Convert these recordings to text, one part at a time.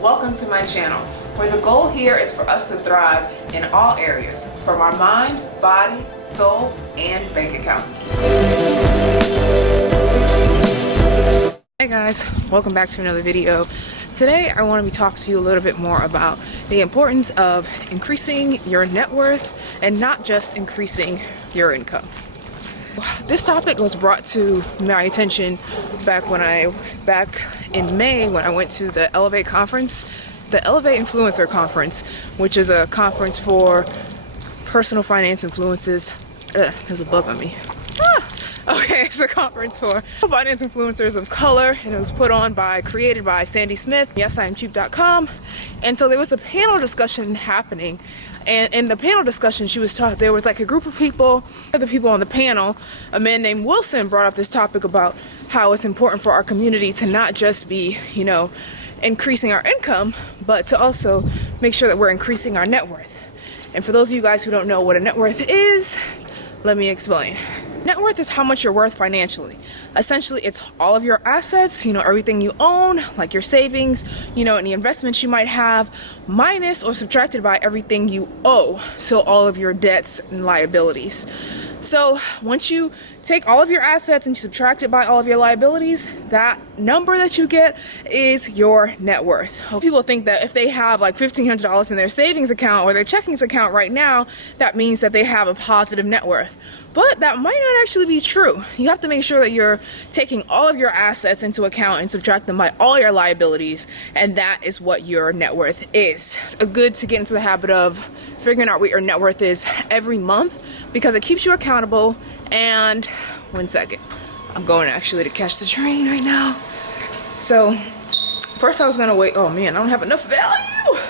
Welcome to my channel, where the goal here is for us to thrive in all areas, from our mind, body, soul, and bank accounts. Hey guys, welcome back to another video. Today I want to be talking to you a little bit more about the importance of increasing your net worth and not just increasing your income. This topic was brought to my attention back in May when I went to the Elevate conference, the Elevate Influencer Conference, which is a conference for personal finance influences. There's a bug on me. Okay, it's a conference for finance influencers of color, and it was created by Sandy Smith, yesimcheap.com. And so there was a panel discussion happening, and in the panel discussion there was like a group of people, other people on the panel. A man named Wilson brought up this topic about how it's important for our community to not just be, increasing our income, but to also make sure that we're increasing our net worth. And for those of you guys who don't know what a net worth is, let me explain. Net worth is how much you're worth financially. Essentially, it's all of your assets, everything you own, like your savings, any investments you might have, minus or subtracted by everything you owe. So all of your debts and liabilities. So once you take all of your assets and you subtract it by all of your liabilities, that number that you get is your net worth. People think that if they have like $1,500 in their savings account or their checkings account right now, that means that they have a positive net worth. But that might not actually be true. You have to make sure that you're taking all of your assets into account and subtract them by all your liabilities, and that is what your net worth is. It's good to get into the habit of figuring out what your net worth is every month because it keeps you accountable. And one second, I'm going actually to catch the train right now. So first I was gonna wait. Oh man, I don't have enough value.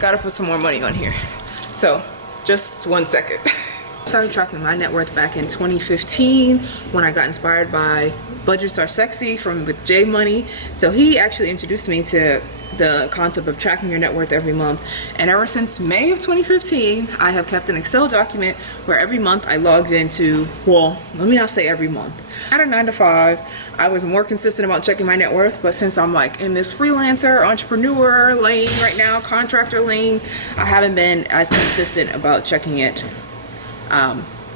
Gotta put some more money on here. So just 1 second. I started tracking my net worth back in 2015 when I got inspired by Budgets Are Sexy with J Money. So he actually introduced me to the concept of tracking your net worth every month. And ever since May of 2015, I have kept an Excel document where every month I logged into, well, let me not say every month. At a 9 to 5, I was more consistent about checking my net worth, but since I'm like in this freelancer, entrepreneur lane right now, contractor lane, I haven't been as consistent about checking it.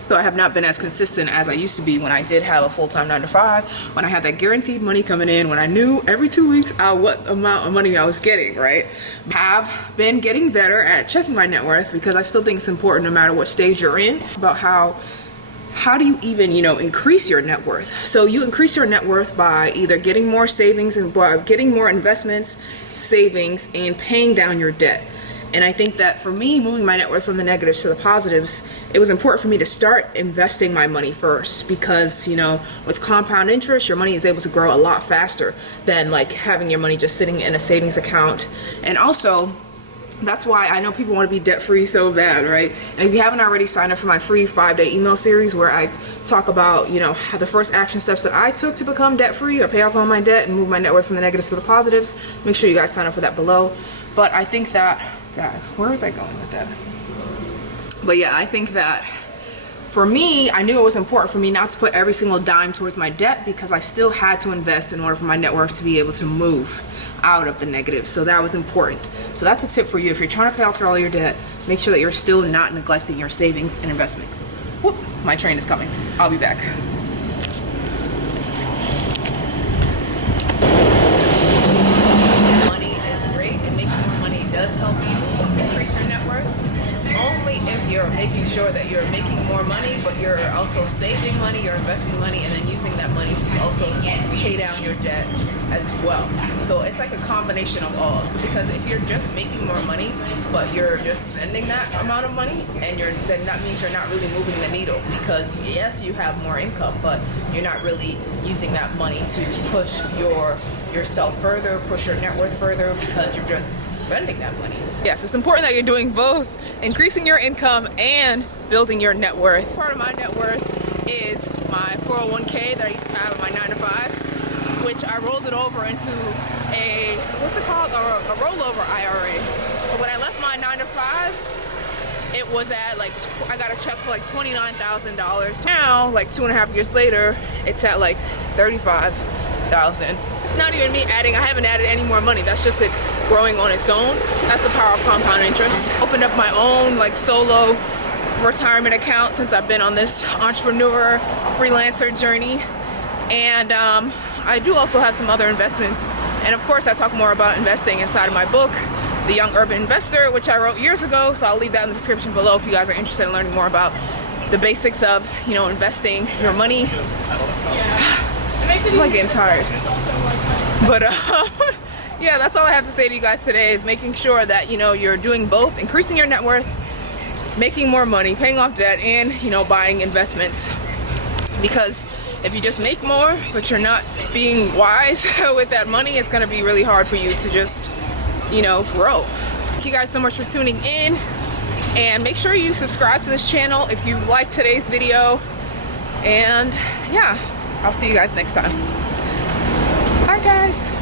So I have not been as consistent as I used to be when I did have a full-time 9 to 5, when I had that guaranteed money coming in, when I knew every 2 weeks what amount of money I was getting, right? I have been getting better at checking my net worth because I still think it's important no matter what stage you're in about how do you even, increase your net worth? So you increase your net worth by either getting more savings and getting more investments, savings, and paying down your debt. And I think that for me, moving my net worth from the negatives to the positives, it was important for me to start investing my money first because, with compound interest, your money is able to grow a lot faster than like having your money just sitting in a savings account. And also, that's why I know people want to be debt-free so bad, right? And if you haven't already signed up for my free 5-day email series where I talk about, how the first action steps that I took to become debt-free or pay off all my debt and move my net worth from the negatives to the positives, make sure you guys sign up for that below. But I think that where was I going with that? But yeah, I think that for me, I knew it was important for me not to put every single dime towards my debt because I still had to invest in order for my net worth to be able to move out of the negative. So that was important. So that's a tip for you. If you're trying to pay off all your debt, make sure that you're still not neglecting your savings and investments. Whoop, my train is coming. I'll be back. Does help you increase your net worth only if you're making sure that you're making more money, but you're also saving money, you're investing money, and then using that money to also pay down your debt as well. So it's like a combination of all. So because if you're just making more money, but you're just spending that amount of money, and then that means you're not really moving the needle because yes, you have more income, but you're not really using that money to push yourself further, push your net worth further because you're just spending that money. Yes, it's important that you're doing both, increasing your income and building your net worth. Part of my net worth is my 401k that I used to have at my 9 to 5, which I rolled it over into a rollover IRA. But when I left my 9 to 5, it was at I got a check for like $29,000. Now, like 2.5 years later, it's at like $35,000. It's not even me adding, I haven't added any more money. That's just it growing on its own. That's the power of compound interest. Opened up my own like solo retirement account since I've been on this entrepreneur freelancer journey, and I do also have some other investments, and of course I talk more about investing inside of my book, The Young Urban Investor, which I wrote years ago, so I'll leave that in the description below if you guys are interested in learning more about the basics of, you know, investing your money. I'm like getting tired, but yeah, that's all I have to say to you guys today, is making sure that, you know, you're doing both, increasing your net worth, making more money, paying off debt, and, you know, buying investments. Because if you just make more but you're not being wise with that money, it's going to be really hard for you to just, you know, grow. Thank you guys so much for tuning in, and make sure you subscribe to this channel if you liked today's video, and yeah, I'll see you guys next time. Bye guys.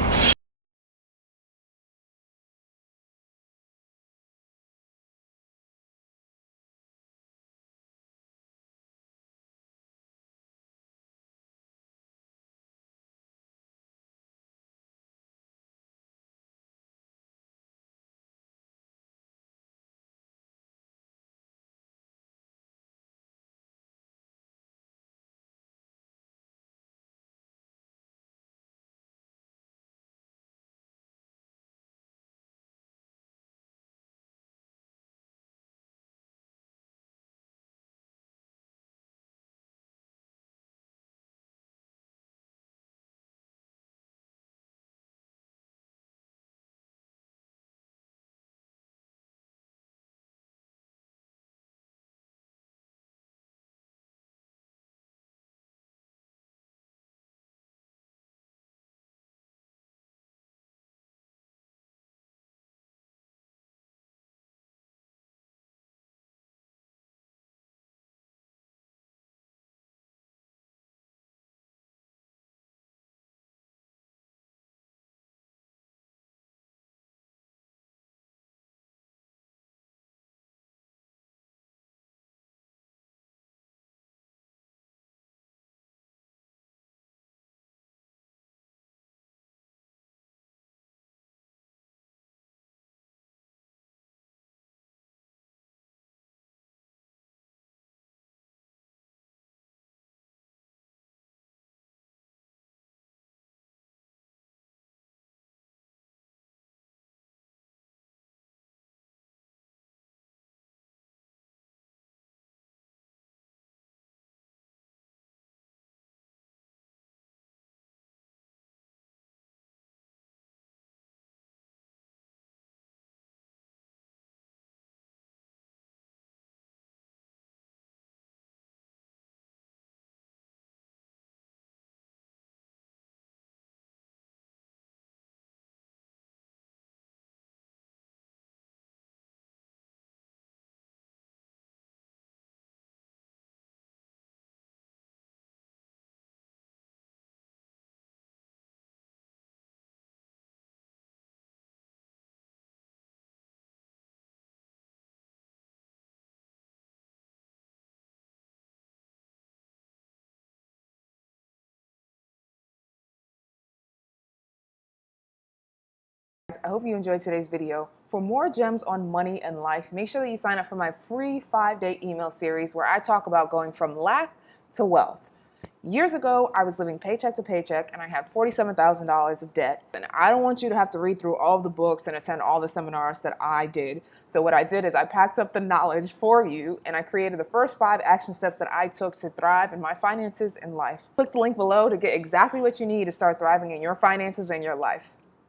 I hope you enjoyed today's video. For more gems on money and life, make sure that you sign up for my free 5-day email series where I talk about going from lack to wealth. Years ago, I was living paycheck to paycheck and I had $47,000 of debt. And I don't want you to have to read through all the books and attend all the seminars that I did. So what I did is I packed up the knowledge for you and I created the first 5 action steps that I took to thrive in my finances and life. Click the link below to get exactly what you need to start thriving in your finances and your life.